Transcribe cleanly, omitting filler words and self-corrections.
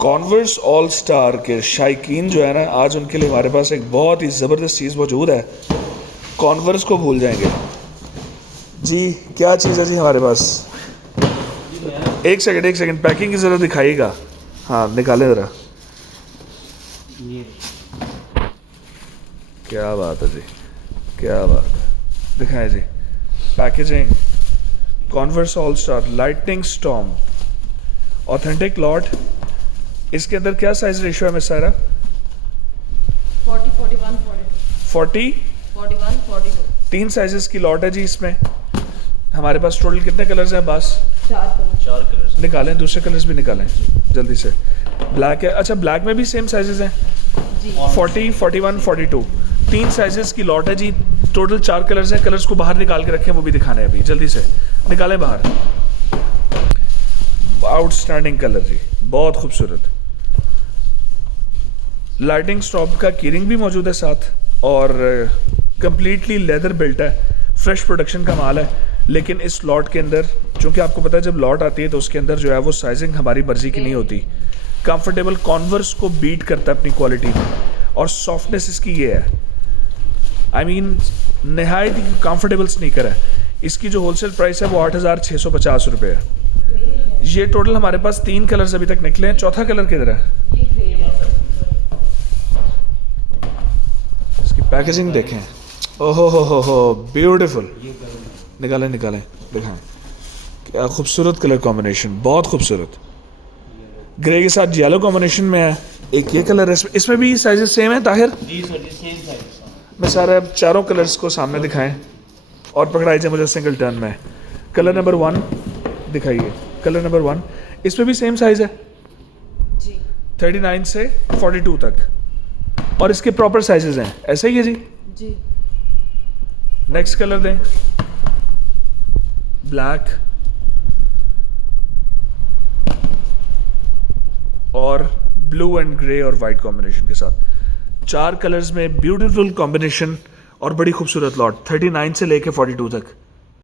Converse all star के शायकीन जो है ना, आज उनके लिए हमारे पास एक बहुत ही ज़बरदस्त चीज़ मौजूद है। कॉन्वर्स को भूल जाएंगे जी। क्या चीज़ है जी हमारे पास? एक सेकंड पैकिंग की ज़रा दिखाइएगा। हाँ निकालें ज़रा। क्या बात है जी, क्या बात है, दिखाएं जी। Packaging Converse all star lightning storm authentic lot. इसके अंदर क्या साइज रेशियो है मिस सारा? 40, 41, 42। 40, 41, 42। 3 साइजेस की लॉट है जी इसमें। हमारे पास टोटल कितने कलर्स हैं? बस 4 कलर। निकालें, दूसरे कलर्स भी निकालें जल्दी से। ब्लैक है, अच्छा ब्लैक में भी सेम साइजेस हैं जी। 40, 41, 42। 3 साइजेस की लॉट है जी। टोटल 4 कलर्स हैं। कलर्स को बाहर निकाल के रखें, वो भी दिखाने हैं अभी। जल्दी से निकालें बाहर। आउटस्टैंडिंग कलर जी, बहुत खूबसूरत। लाइटिंग स्टॉप का कीरिंग भी मौजूद है साथ, और कंप्लीटली लेदर बिल्ट है। फ्रेश प्रोडक्शन का माल है। लेकिन इस लॉट के अंदर, चूँकि आपको पता है जब लॉट आती है तो उसके अंदर जो है वो साइजिंग हमारी मर्जी की नहीं होती। कंफर्टेबल कॉन्वर्स को बीट करता है अपनी क्वालिटी में, और सॉफ्टनेस इसकी ये है। आई मीन नहायत ही कंफर्टेबल स्नीकर है। इसकी जो होलसेल प्राइस है वो 8,650 रुपये है। ये टोटल हमारे पास 3 कलर्स अभी तक निकले हैं। चौथा कलर किधर है? इसकी पैकेजिंग देखें, ओहो हो ब्यूटीफुल। निकालें दिखाएं। क्या खूबसूरत कलर कॉम्बिनेशन, बहुत खूबसूरत। ग्रे के साथ येलो कॉम्बिनेशन में है। एक ये कलर है, इसमें भी साइजेस सेम है ताहिर? जी सर जी, सेम साइज। मैं सारे अब चारों कलर्स को सामने दिखाएं और पकड़ाई जाए मुझे सिंगल टर्न में। कलर नंबर 1 दिखाइए। कलर नंबर 1, इसमें भी सेम साइज़ है जी। 39 से 42 तक, और इसके प्रॉपर साइजेस हैं। ऐसे ही है जी। जी। नेक्स्ट कलर दें, ब्लैक और ब्लू एंड ग्रे और वाइट कॉम्बिनेशन के साथ। 4 कलर्स में ब्यूटीफुल कॉम्बिनेशन और बड़ी खूबसूरत लॉट। 39 से लेके 42 तक।